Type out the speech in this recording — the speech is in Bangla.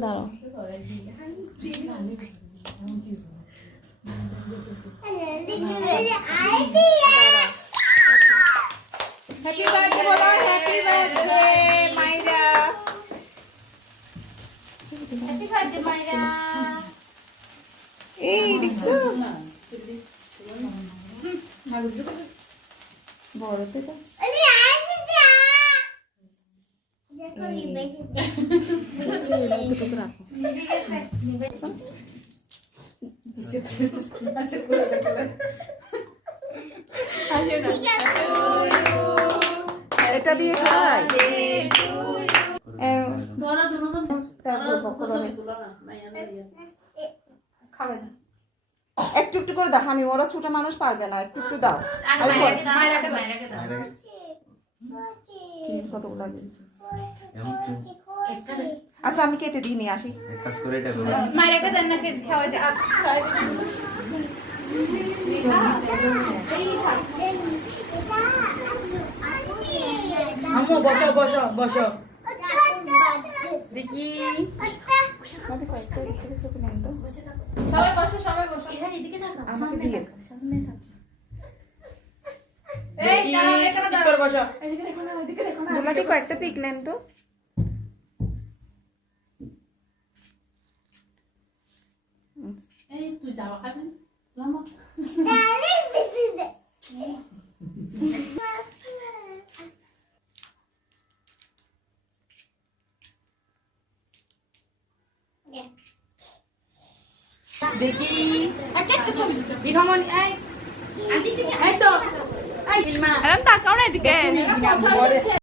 দাঁড়াও হ্যাপি বার্থডে বলো হ্যাপি বার্থডে মাইরা হ্যাপি বার্থডে মাইরা এই দেখো বড়তে তো এটা দিয়ে খাই একটু একটু করে দাও আমি ওরা ছোট মানুষ পারবে না একটু একটু দাও কতগুলো লাগে আচ্ছা আমি কেটে দিয়ে নিয়ে আসি মায়েরাকে দেন না খাওয়া যায় আম্মু বসো বসো বসো দেখি সবাই বসো সবাই বসো এখানে এদিকে থাকো আমাকে দিয়ে সামনে থাকো এই দাঁড়াও এখানে দাঁড়াও বসো এদিকে দেখো না ওইদিকে দেখো না দুলাটি কয়েকটা পিক নেন তো এই তুই যাও খাবেন মামা দেখি একটা একটা ছবি বিভামনি এই তো এই বিমা এখন তাকাও না এদিকে বিমা বলে